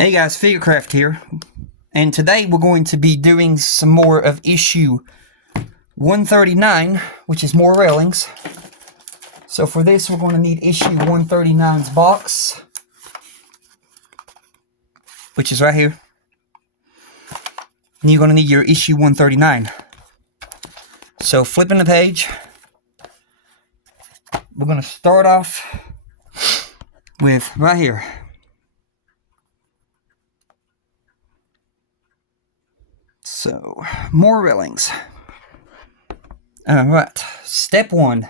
Hey guys, Figurecraft here, and today we're going to be doing some more of issue 139, which is more railings. So for this, we're going to need issue 139's box, which is right here. And you're going to need your issue 139. So flipping the page, we're going to start off with right here. So, more railings. Alright, step 1.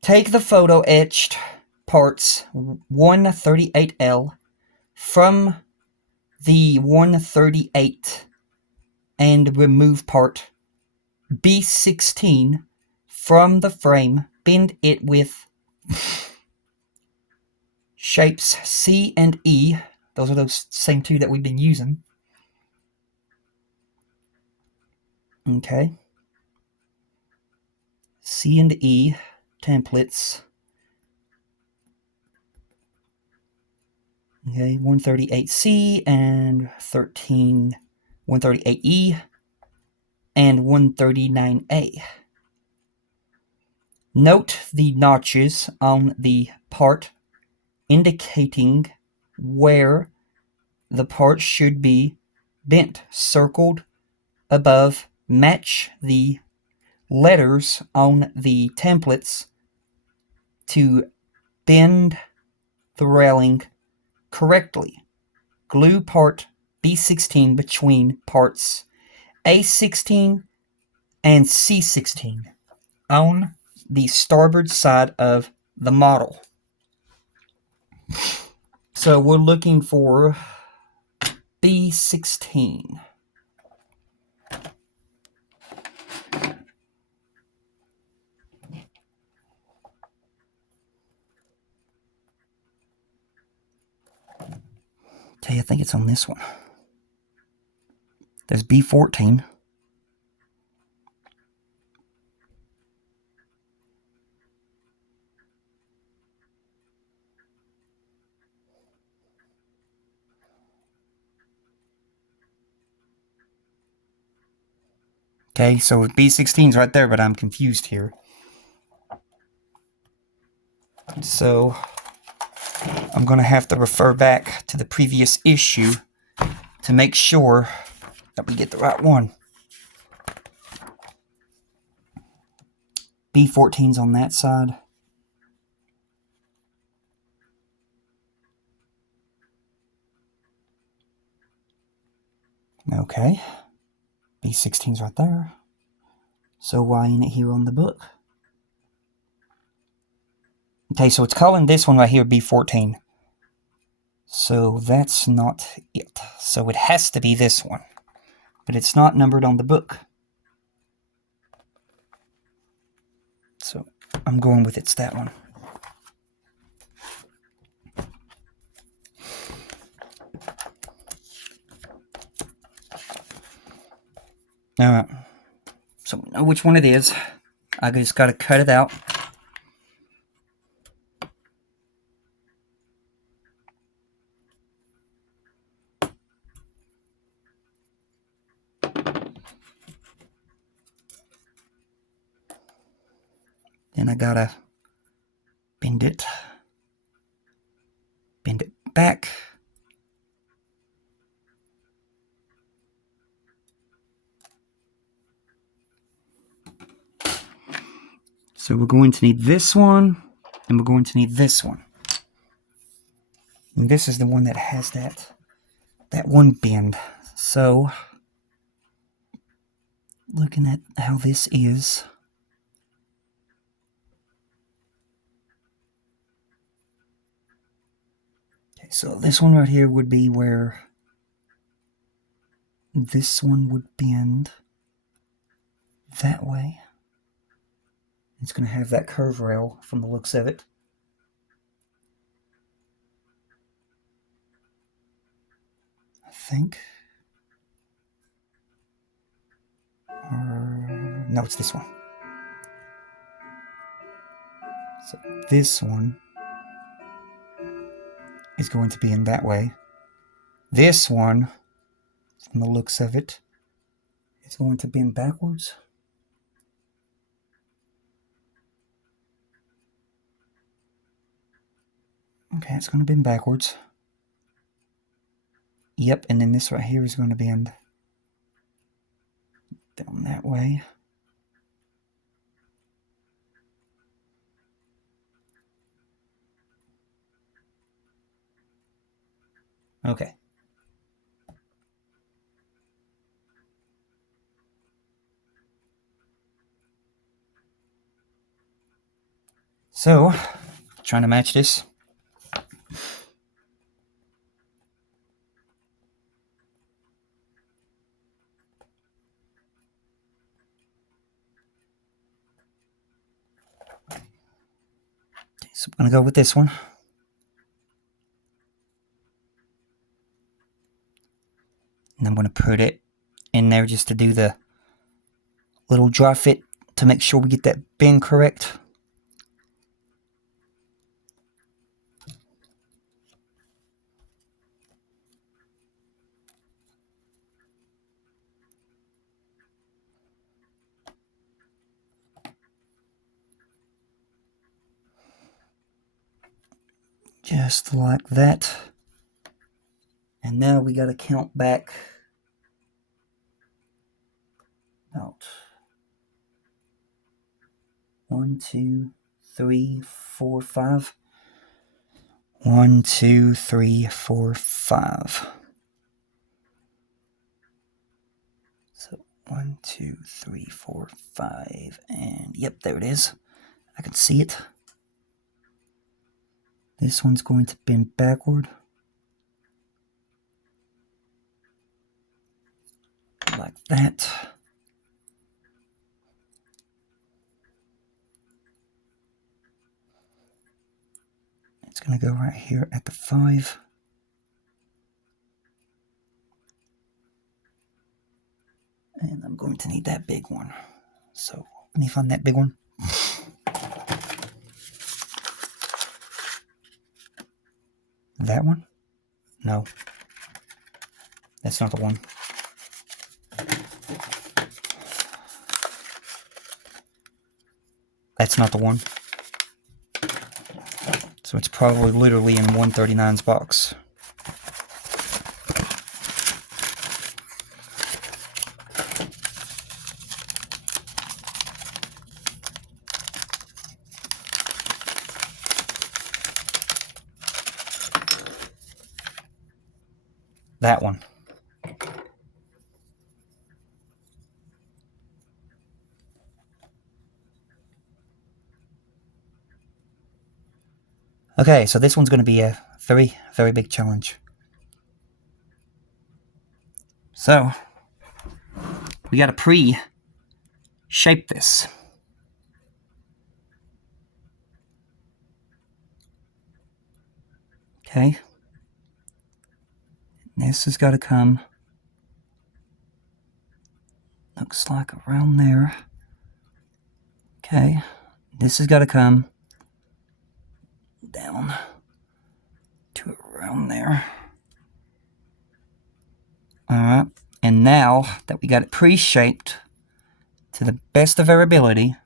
Take the photo etched parts 138L from the 138 and remove part B16 from the frame. Bend it with shapes C and E. Those are those same two that we've been using. Okay. C and E templates. Okay, 138C and 138E and 139A. Note the notches on the part indicating where the part should be bent, circled above. Match the letters on the templates to bend the railing correctly. Glue part B16 between parts A16 and C16 on the starboard side of the model. So we're looking for B16. Okay, I think it's on this one. There's B14. Okay, so B16's right there, but I'm confused here. So I'm going to have to refer back to the previous issue to make sure that we get the right one. B14's on that side. Okay. B16's right there. So why ain't it here on the book? Okay, so it's calling this one right here B14. So that's not it. So it has to be this one. But it's not numbered on the book. So I'm going with it's that one. Alright. So we know which one it is. I just got to cut it out. Then I got to bend it back. So we're going to need this one, and we're going to need this one. And this is the one that has that one bend. So, looking at how this is, okay, so this one right here would be where this one would bend that way. It's going to have that curve rail from the looks of it. I think. No, it's this one. So this one is going to be in that way. This one, from the looks of it, is going to bend backwards. Okay, it's going to bend backwards. Yep, and then this right here is going to bend down that way. Okay. So, trying to match this. Okay, so I'm going to go with this one. And I'm going to put it in there just to do the little dry fit to make sure we get that bend correct. Just like that. And now we got to count back about 1, 2, 3, 4, 5. 1, 2, 3, 4, 5. So 1, 2, 3, 4, 5, and yep, there it is. I can see it. This one's going to bend backward. Like that. It's going to go right here at the 5. And I'm going to need that big one. So let me find that big one. That one? No. That's not the one. That's not the one. So it's probably literally in 139's box. That one. Okay, so this one's going to be a very, very big challenge. So, we got to pre-shape this. Okay. This has got to come, looks like around there. Okay. This has got to come down to around there. Alright. And now that we got it pre-shaped to the best of our ability,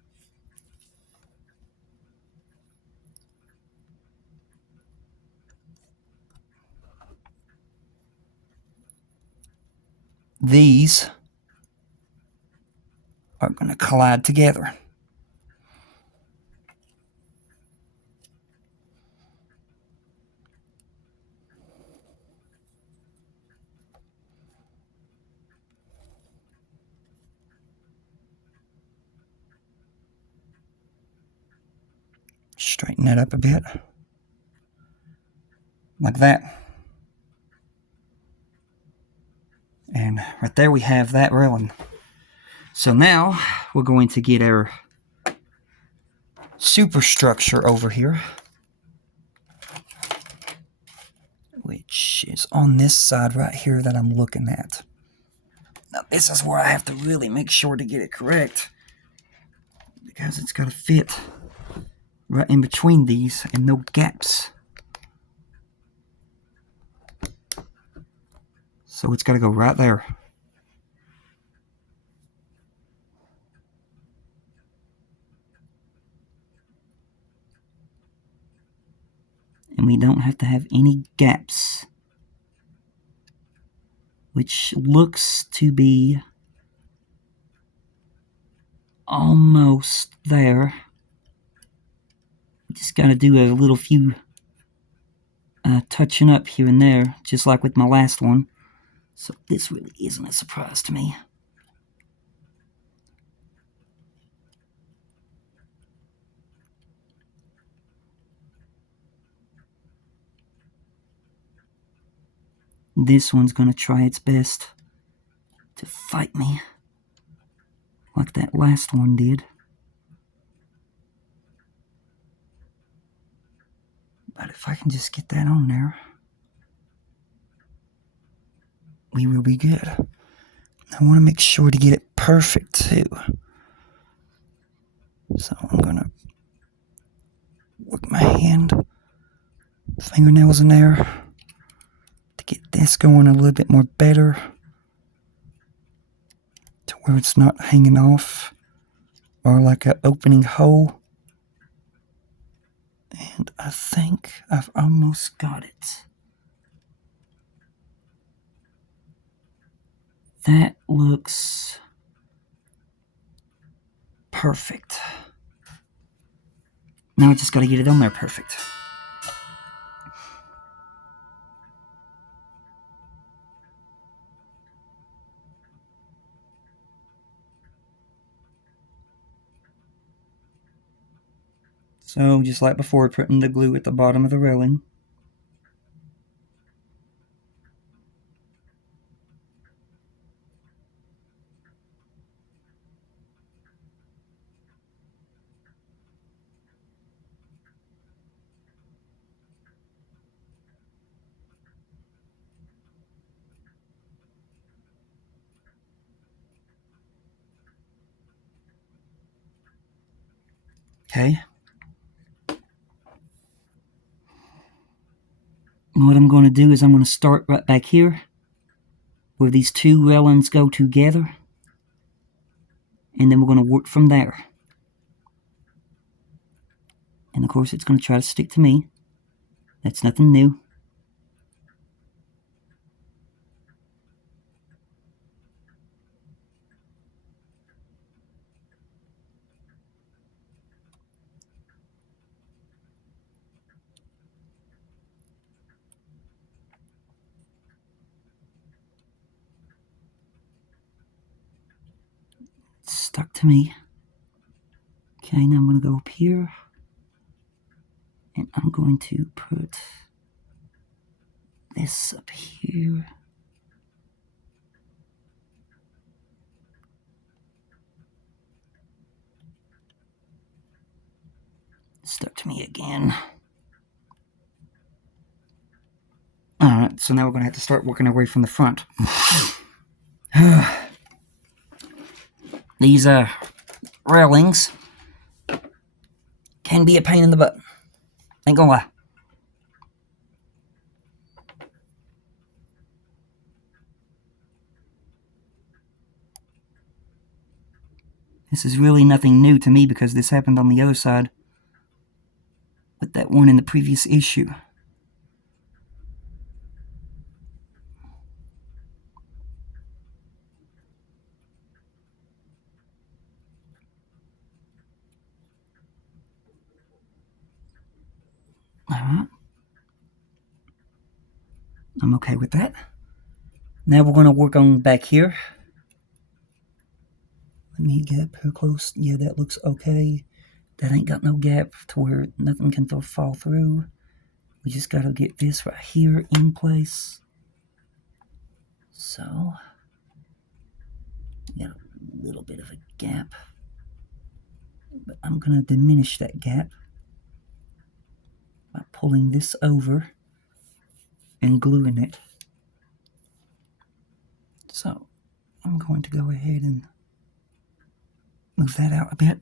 these are going to collide together. Straighten that up a bit. Like that. And right there we have that railing. So now we're going to get our superstructure over here, which is on this side right here that I'm looking at. Now this is where I have to really make sure to get it correct, because it's got to fit right in between these and no gaps. So it's got to go right there. And we don't have to have any gaps, which looks to be almost there. We just got to do a little few touching up here and there, just like with my last one. So this really isn't a surprise to me. This one's going to try its best to fight me, like that last one did. But if I can just get that on there, we will be good. I want to make sure to get it perfect too. So I'm going to work my fingernails in there to get this going a little bit more better, to where it's not hanging off or like an opening hole. And I think I've almost got it. That looks perfect. Now I just got to get it on there perfect. So just like before, putting the glue at the bottom of the railing. Okay. And what I'm going to do is I'm going to start right back here where these two railings go together, and then we're going to work from there. And of course it's going to try to stick to me. That's nothing new. It's stuck to me. Okay, now I'm going to go up here, and I'm going to put this up here. Stuck to me again. Alright, so now we're going to have to start working our way from the front. These railings can be a pain in the butt. Ain't gonna lie. This is really nothing new to me because this happened on the other side with that one in the previous issue. Alright. I'm okay with that. Now we're going to work on back here. Let me get up here close. Yeah, that looks okay. That ain't got no gap to where nothing can fall through. We just got to get this right here in place. So, got a little bit of a gap. But I'm going to diminish that gap by pulling this over and gluing it. So, I'm going to go ahead and move that out a bit.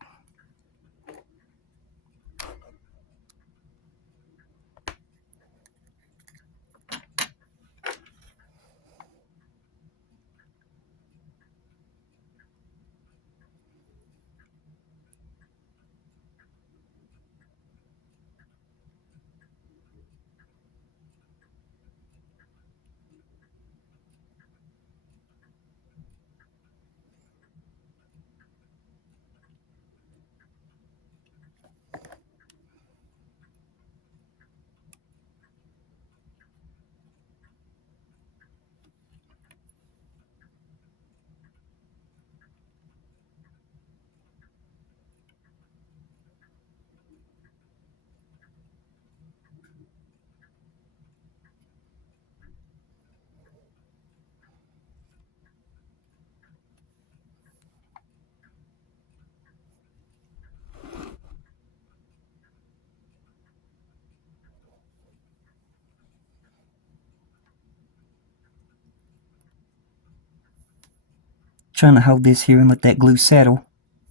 trying to hold this here and let that glue settle,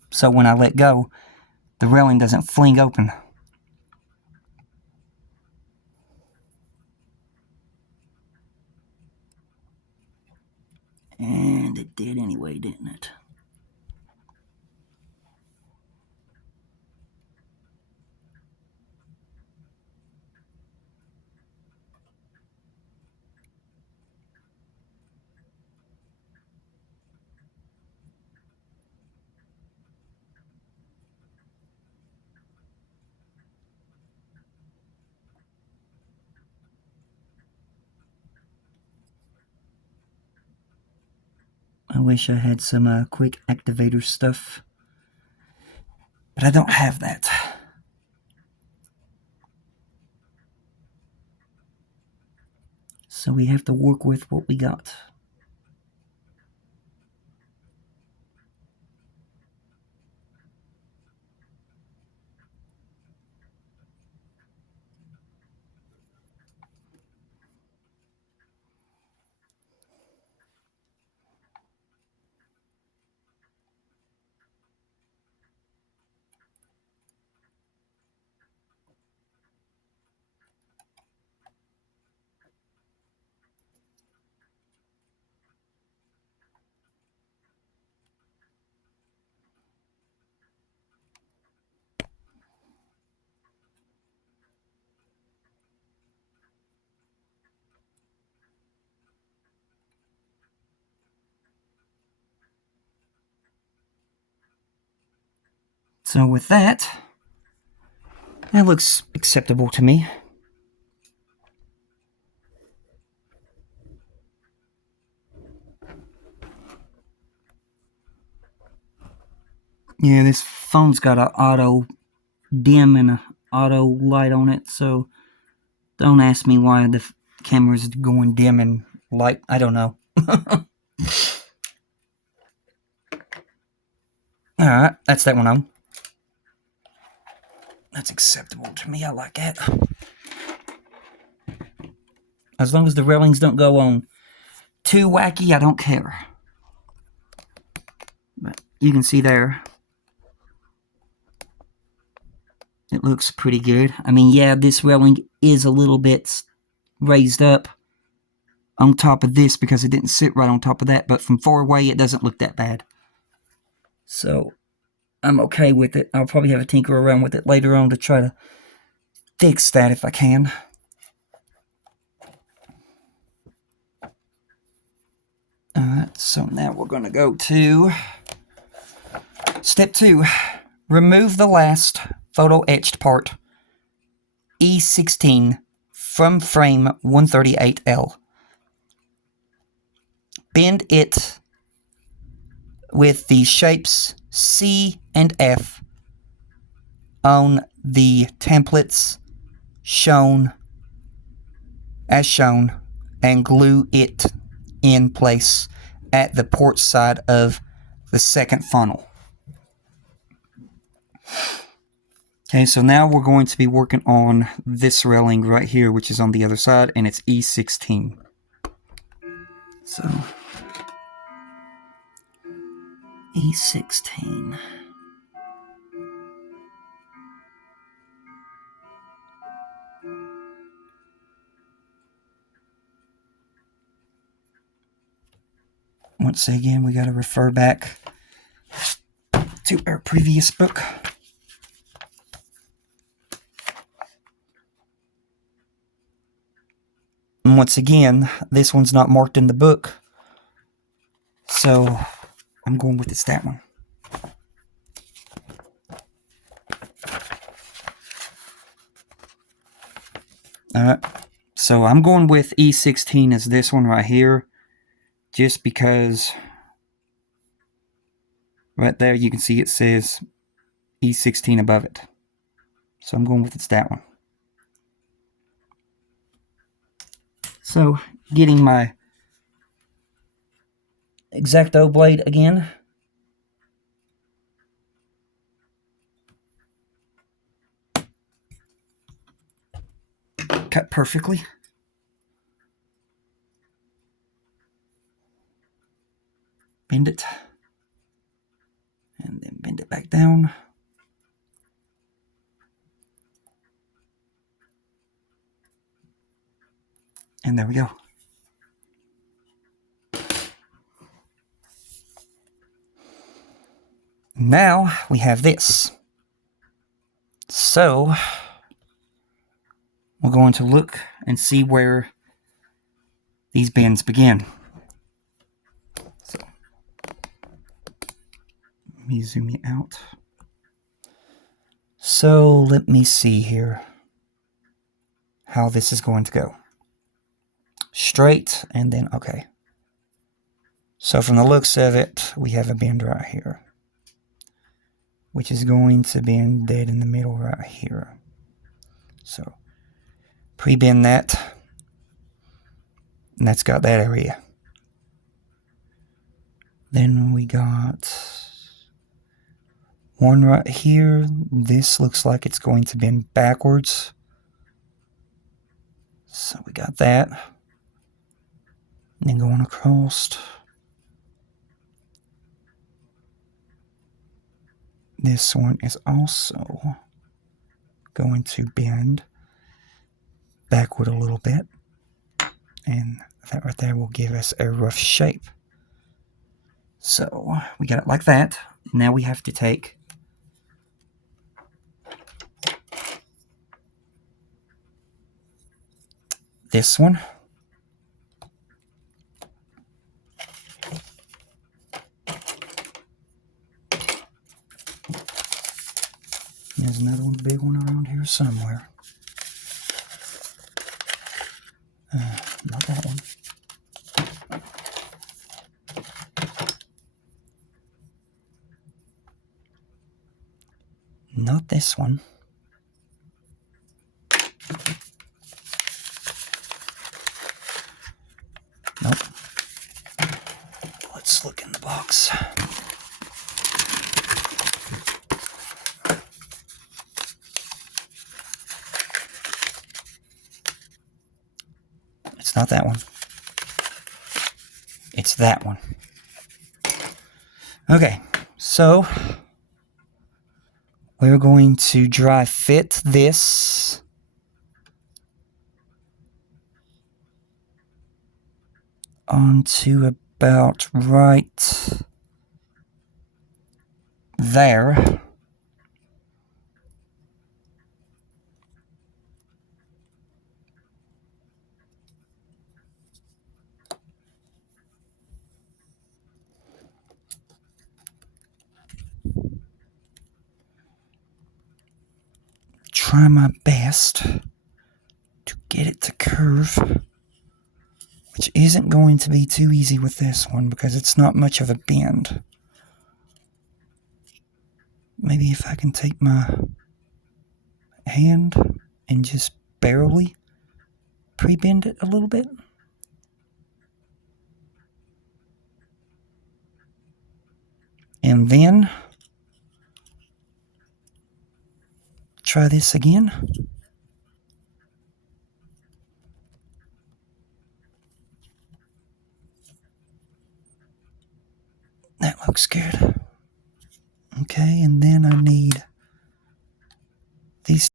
so when I let go, the railing doesn't fling open. And it did anyway, didn't it? I wish I had some quick activator stuff, but I don't have that. So we have to work with what we got. So with that, that looks acceptable to me. Yeah, this phone's got an auto dim and an auto light on it, so don't ask me why the camera's going dim and light. I don't know. Alright, that's that one on. That's acceptable to me. I like it. As long as the railings don't go on too wacky, I don't care. But you can see there, it looks pretty good. I mean, yeah, this railing is a little bit raised up on top of this because it didn't sit right on top of that, but from far away, it doesn't look that bad. So, I'm okay with it. I'll probably have a tinker around with it later on to try to fix that if I can. Alright, so now we're going to go to step 2. Remove the last photo etched part, E16, from frame 138L. Bend it with the shapes C and F on the templates as shown, and glue it in place at the port side of the second funnel. Okay, so now we're going to be working on this railing right here, which is on the other side, and it's E16. So, E16. Once again, we got to refer back to our previous book. And once again, this one's not marked in the book, so I'm going with that one. Alright, so I'm going with E16 as this one right here, just because right there you can see it says E16 above it. So I'm going with that one. So, getting my X-Acto blade again. Cut perfectly. Bend it. back down. And there we go. Now we have this. So we're going to look and see where these bends begin. So let me zoom you out. So let me see here how this is going to go. Straight and then okay. So from the looks of it, we have a bend right here, which is going to bend dead in the middle right here. So pre-bend that, and that's got that area. Then we got one right here. This looks like it's going to bend backwards. So we got that. And then going across. This one is also going to bend backward a little bit. And that right there will give us a rough shape. So we got it like that. Now we have to take this one. There's another one, big one around here somewhere. Not that one. Not this one. Nope. Let's look in the box. It's not that one. It's that one. Okay, so we're going to dry fit this onto about right there. Try my best to get it to curve, which isn't going to be too easy with this one because it's not much of a bend. Maybe if I can take my hand and just barely pre-bend it a little bit. And then try this again. That looks good. Okay, and then I need these